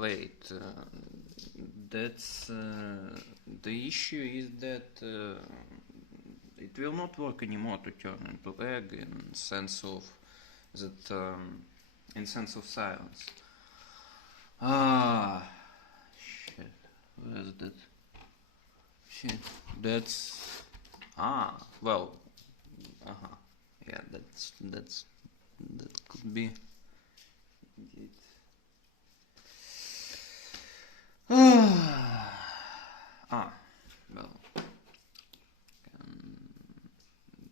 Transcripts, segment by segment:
wait. That's the issue is that it will not work anymore to turn into egg in sense of that in sense of silence. Ah, shit. Where's that? Shit. That's well. Yeah, that could be. Indeed. Well, can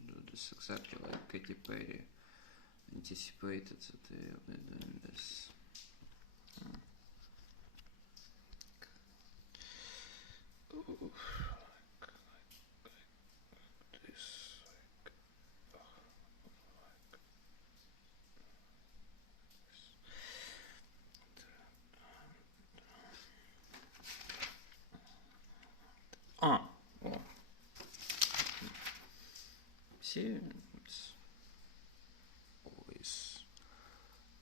do this exactly like Katy Perry anticipated that they will be doing this. Well. See, it's always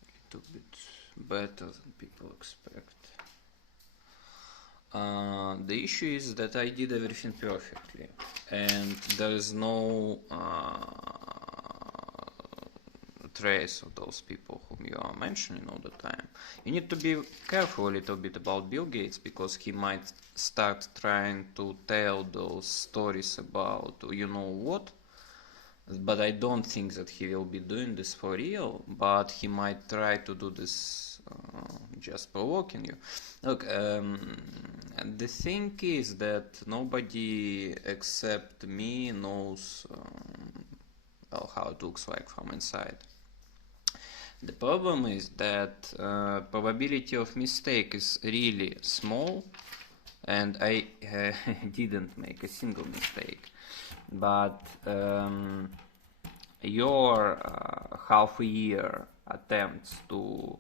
a little bit better than people expect. The issue is that I did everything perfectly, and there is no trace of those people whom you are mentioning all the time. You need to be careful a little bit about Bill Gates, because he might start trying to tell those stories about you know what, but I don't think that he will be doing this for real, but he might try to do this just provoking you. Look, the thing is that nobody except me knows well, how it looks like from inside. The problem is that probability of mistake is really small, and I didn't make a single mistake. But your half a year attempts to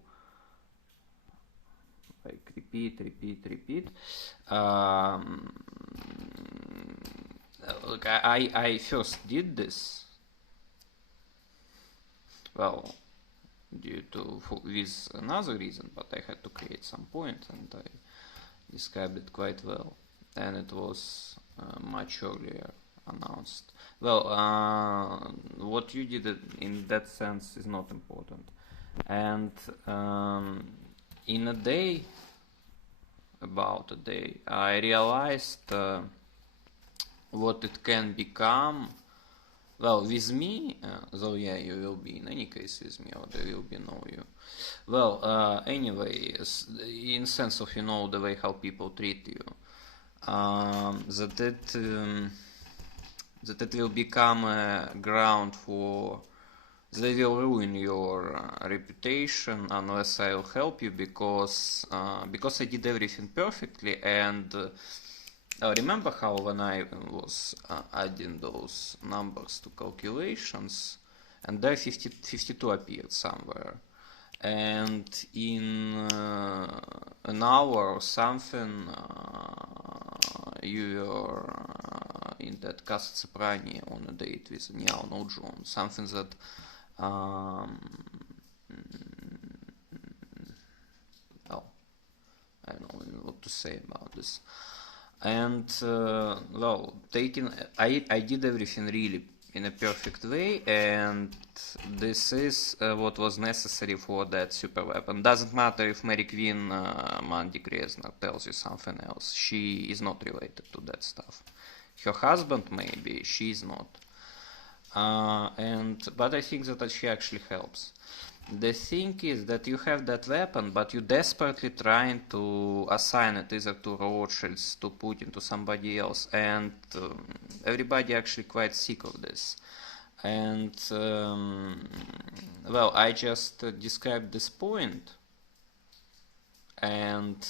like repeat. Look, I first did this. Well, due to with another reason, but I had to create some point, and I described it quite well, and it was much earlier announced. Well, what you did in that sense is not important, and in a day, about a day, I realized what it can become. Well, with me, though, yeah, you will be in any case with me, or there will be no you. Well, anyway, in sense of, you know, the way how people treat you, that it will become a ground for, they will ruin your reputation unless I'll help you, because I did everything perfectly, and remember how when I was adding those numbers to calculations, and there 52 appeared somewhere, and in an hour or something you were in that Casa Cipriani on a date with Niall Nojon, something that well, I don't know what to say about this. And well, I did everything really in a perfect way, and this is what was necessary for that super weapon. Doesn't matter if Mary Queen Mandy Gresner tells you something else. She is not related to that stuff. Her husband maybe, she is not. But I think that she actually helps. The thing is that you have that weapon, but you're desperately trying to assign it either to Rothschilds, to Putin, to somebody else, and everybody actually quite sick of this. And well, I just described this point, and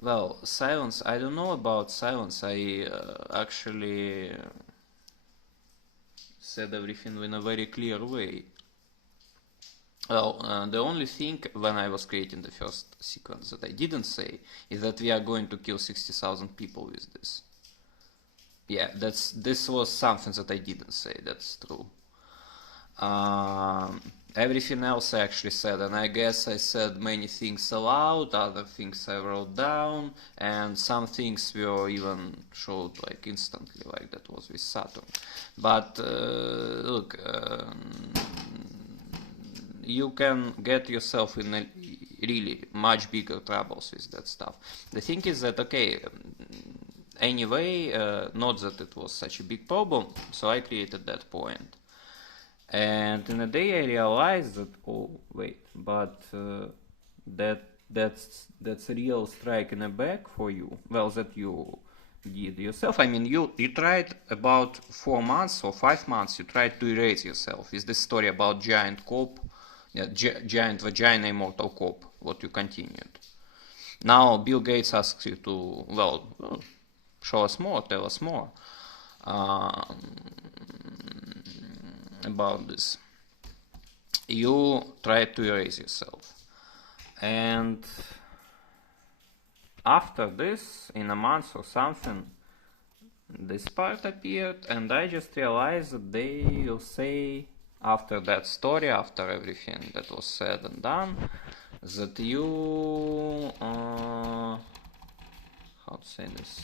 well, silence, I don't know about silence. I actually said everything in a very clear way. Well, the only thing when I was creating the first sequence that I didn't say is that we are going to kill 60,000 people with this. Yeah, this was something that I didn't say, that's true. everything else I actually said, and I guess I said many things aloud, other things I wrote down, and some things were even showed like instantly, like that was with Saturn. But look, you can get yourself in a really much bigger troubles with that stuff. The thing is that, okay, anyway, not that it was such a big problem, so I created that point. And in a day I realized that, oh wait, but that's a real strike in the back for you. Well, that you did yourself. I mean, you tried about 4 months or 5 months. You tried to erase yourself. Is this story about giant cop, giant vagina, immortal cop? What you continued. Now Bill Gates asks you to, well, show us more, tell us more about this. You try to erase yourself, and after this, in a month or something, this part appeared, and I just realized that they will say, after that story, after everything that was said and done, that you how to say this,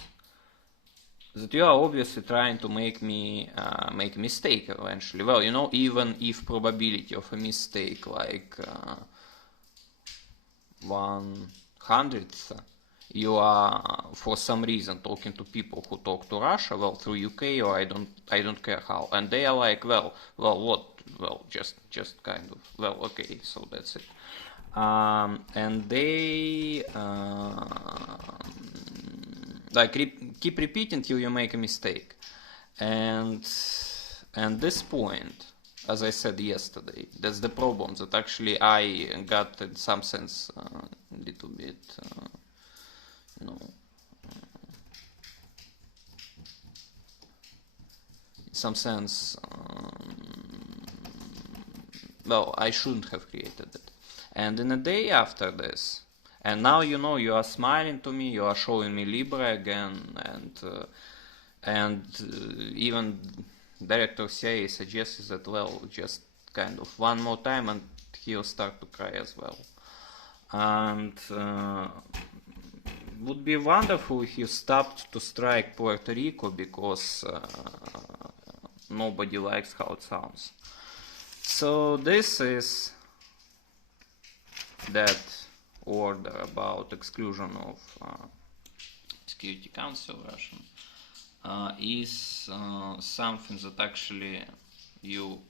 that you are obviously trying to make me make a mistake eventually. Well, you know, even if probability of a mistake like 1/100th, you are for some reason talking to people who talk to Russia, well, through UK, or I don't care how, and they are like, well, what, well, just kind of, well, okay, so that's it. And they like keep repeating till you make a mistake, and this point, as I said yesterday, that's the problem, that actually I got in some sense a little bit you know, in some sense well, I shouldn't have created it. And in a day after this, and now, you know, you are smiling to me, you are showing me Libra again, and even director CIA suggests that, well, just kind of one more time and he'll start to cry as well. And would be wonderful if you stopped to strike Puerto Rico, because nobody likes how it sounds. So this is that order about exclusion of Security Council Russian is something that actually you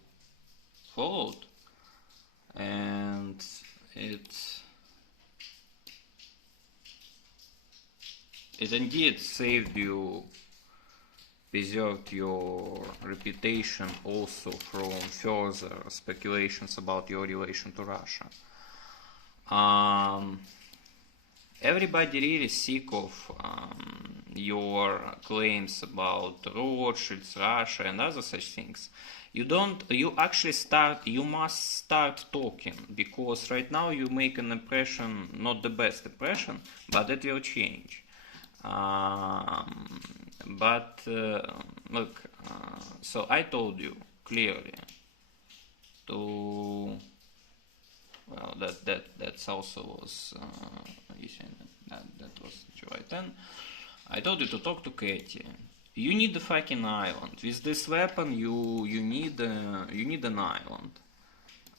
followed, and it indeed saved you, preserved your reputation also from further speculations about your relation to Russia. Everybody really sick of your claims about Rothschilds, Russia, and other such things. You must start talking, because right now you make an impression, not the best impression, but it will change. But look, so I told you clearly to, well, that also was that was July 10. I told you to talk to Katie. You need a fucking island. With this weapon, you need an island.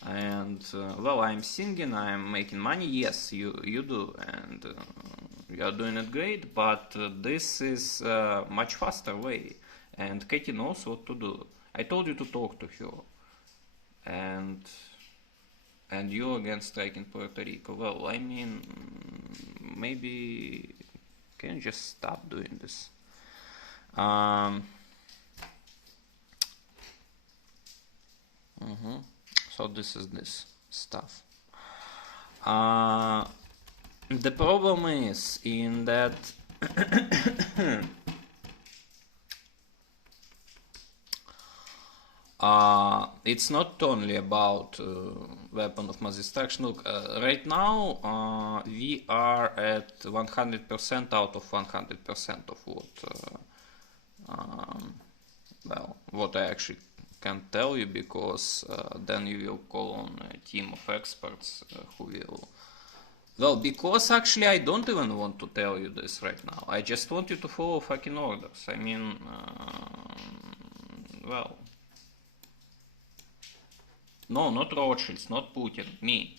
And well, I'm singing, I'm making money. Yes, you do, and you are doing it great. But this is a much faster way, and Katie knows what to do. I told you to talk to her, and you again striking Puerto Rico. Well, I mean, maybe can you just stop doing this? So this is this stuff. The problem is in that it's not only about weapon of mass destruction. Look, right now we are at 100% out of 100% of what well, what I actually can't tell you because then you will call on a team of experts who will. Well, because actually I don't even want to tell you this right now. I just want you to follow fucking orders. I mean, well. No, not Rothschilds, not Putin, me.